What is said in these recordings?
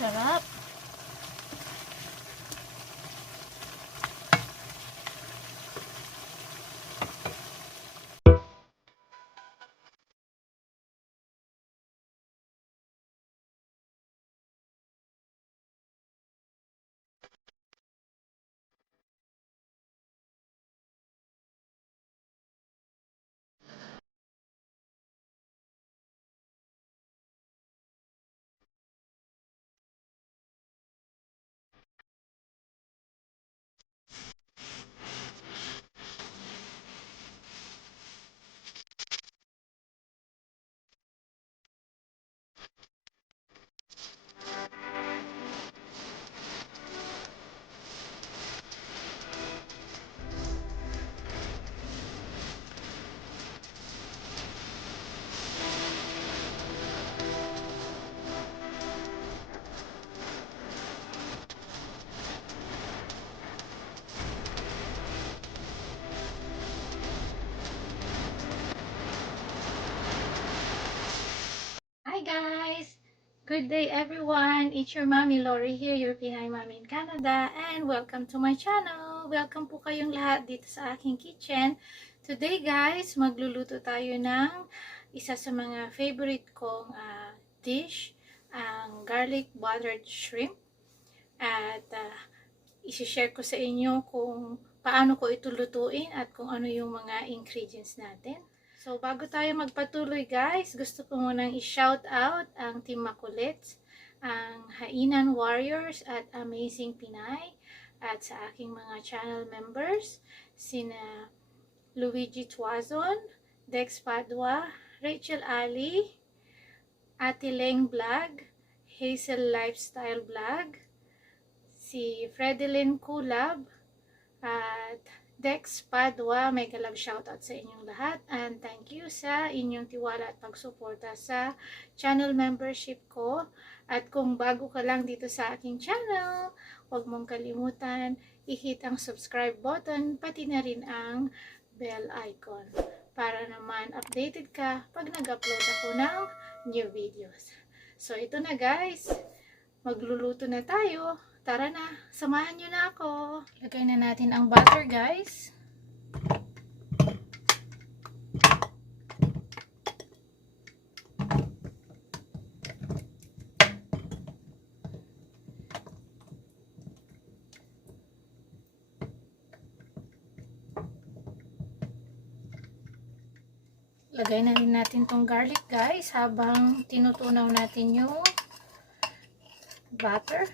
Sarap. Hi guys! Good day everyone! It's your Mommy Lori here, your Pinay Mommy in Canada, and welcome to my channel! Welcome po kayong lahat dito sa aking kitchen. Today guys, magluluto tayo ng isa sa mga favorite kong dish, ang garlic buttered shrimp. At isi-share ko sa inyo kung paano ko ito lutuin at kung ano yung mga ingredients natin. So, bago tayo magpatuloy guys, gusto ko munang i-shout out ang Team Makulits, ang Hainan Warriors at Amazing Pinay, at sa aking mga channel members, sina Luigi Tuazon, Dex Padua, Rachel Ali, Ate Leng Vlog, Hazel Lifestyle Vlog, si Fredelyn Kulab, at Dex Padua. Mega love shoutout sa inyong lahat, and thank you sa inyong tiwala at pagsuporta sa channel membership ko. At kung bago ka lang dito sa aking channel, huwag mong kalimutan i-hit ang subscribe button, pati na rin ang bell icon para naman updated ka pag nag-upload ako ng new videos. So ito na guys, magluluto na tayo. Tara na, samahan nyo na ako. Lagay na natin ang butter guys. Lagay na rin natin tong garlic guys habang tinutunaw natin yung butter.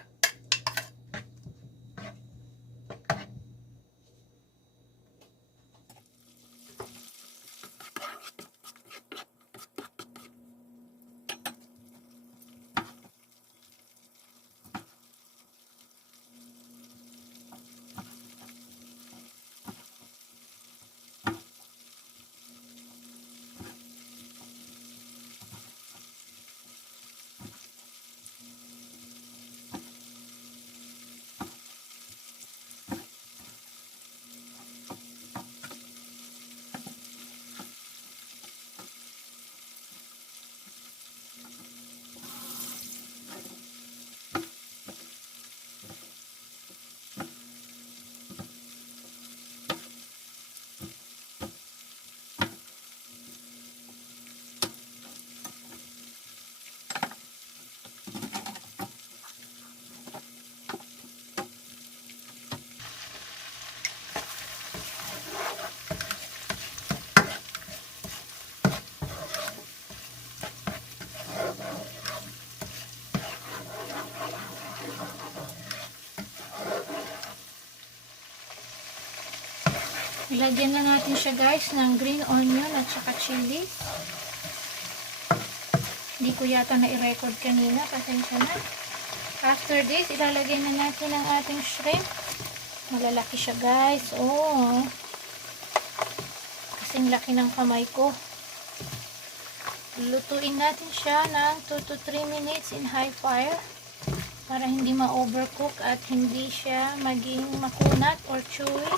Ilagyan na natin siya guys ng green onion at saka chili. Hindi ko yata na-record kanina, pasensya na. After this, ilalagay na natin ang ating shrimp. Malalaki siya guys. Oh, kasing laki ng kamay ko. Lutuin natin siya ng 2 to 3 minutes in high fire para hindi ma-overcook at hindi siya maging makunat or chewy.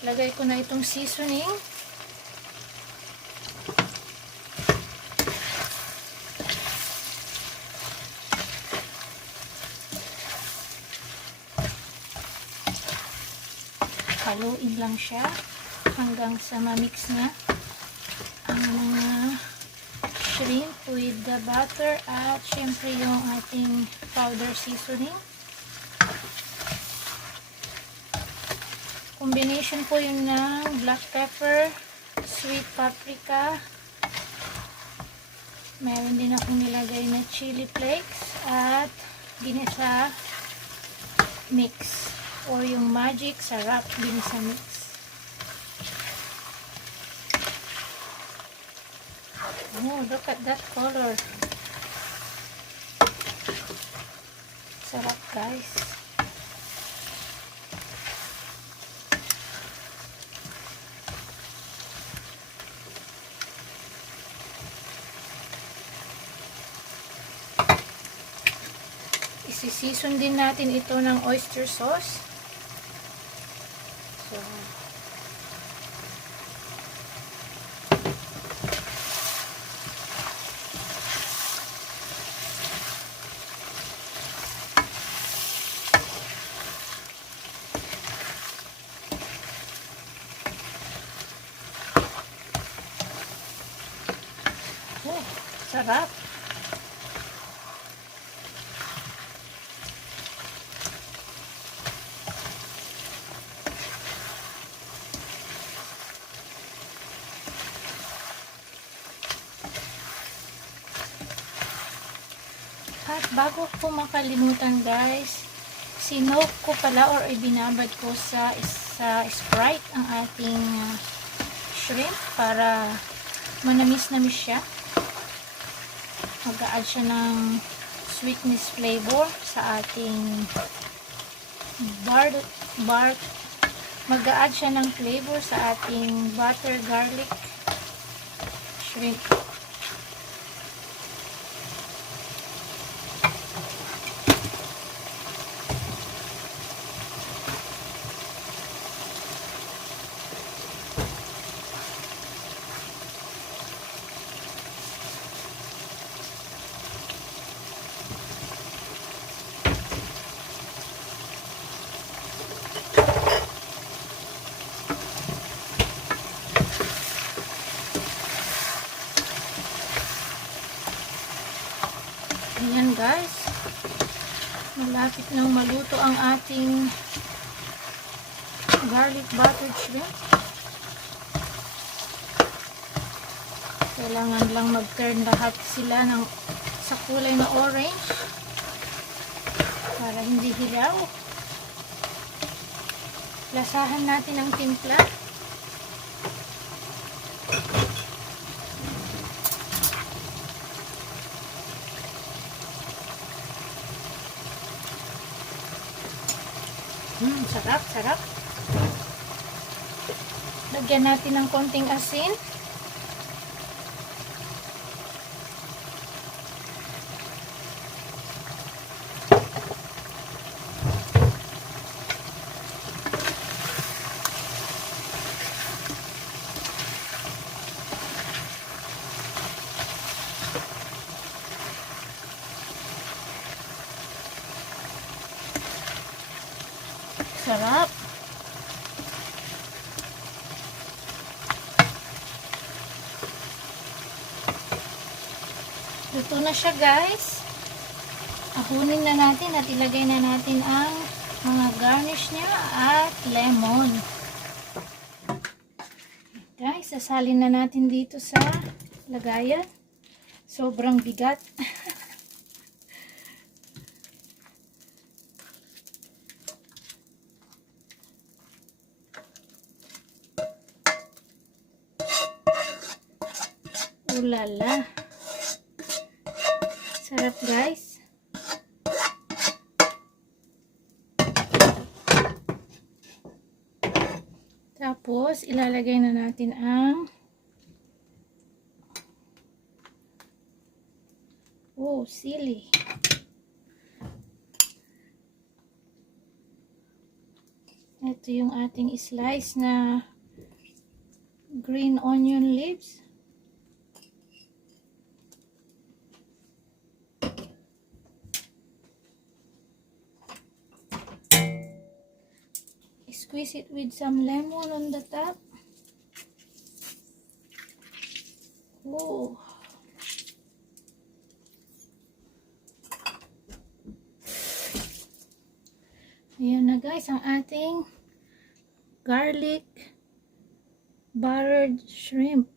Lagay ko na itong seasoning. Haluin lang siya hanggang sa ma-mix niya ang mga shrimp with the butter at syempre yung ating powder seasoning. Combination po yun ng black pepper, sweet paprika, meron din akong nilagay na chili flakes at ginisa mix or yung magic sarap ginisa mix. Oh, look at that color. Sarap, guys. Isi-season din natin ito ng oyster sauce. So, oh, sarap. At bago ko makalimutan guys, sinoke ko pala or ibinabad ko sa Sprite ang ating shrimp para manamis-namis siya. Mag-a-add siya ng sweetness flavor sa ating mag-a-add siya ng flavor sa ating butter garlic shrimp. Ayan guys, malapit nang maluto ang ating garlic buttered shrimp. Kailangan lang mag-turn lahat sila sa kulay na orange para hindi hilaw. Lasahan natin ang timpla. Sarap, sarap. Lagyan natin ng konting asin. Sarap. Luto na siya guys. Ahunin na natin at ilagay na natin ang mga garnish niya at lemon. Guys, sasalin na natin dito sa lagayan. Sobrang bigat. Ulala. Sarap guys. Tapos ilalagay na natin ang sili. Ito yung ating slice na green onion leaves. Squeeze it with some lemon on the top. Oh. Ayan na guys, ang ating garlic buttered shrimp.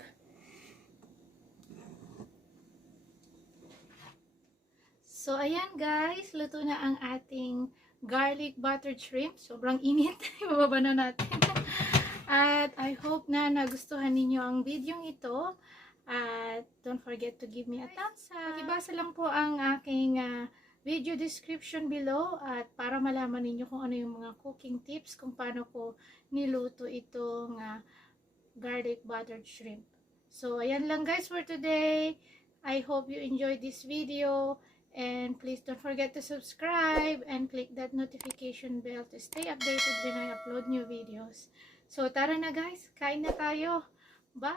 So, ayan guys, luto na ang ating garlic buttered shrimp. Sobrang init. Ibababa na natin. At I hope na nagustuhan ninyo ang video ito. At don't forget to give me a thumbs up. Pakibasa lang po ang aking video description below at para malaman ninyo kung ano yung mga cooking tips kung paano ko niluto itong garlic buttered shrimp. So, ayan lang guys for today. I hope you enjoyed this video. And please don't forget to subscribe and click that notification bell to stay updated when I upload new videos. So, tara na guys. Kain na tayo. Bye!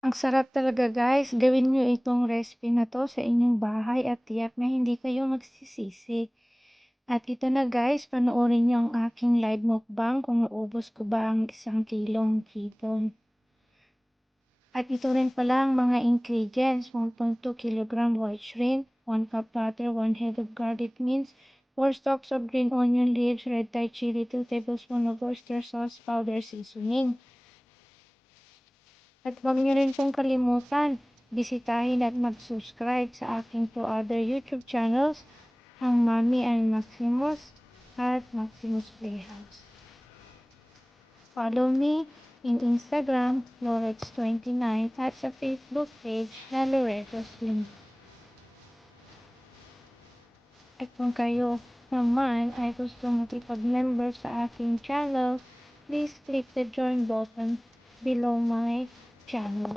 Ang sarap talaga guys. Gawin nyo itong recipe na to sa inyong bahay at tiyak na hindi kayo magsisisi. At ito na guys, panoorin nyo ang aking live mukbang kung naubos ko ba ang 1 kilong chiton. At ito rin pala ang mga ingredients: 1.2 kg white shrimp, 1 cup butter, 1 head of garlic minced, 4 stalks of green onion leaves, red Thai chili, 2 tablespoons of oyster sauce powder seasoning. At huwag niyo rin pong kalimutan, bisitahin at mag-subscribe sa aking 2 other YouTube channels, ang Mommy and Maximus at Maximus Playhouse. Follow me in Instagram, Lorex29, at sa Facebook page na Loreto Slim. At kung kayo naman ay gusto makipag-member sa aking channel, please click the join button below my channel.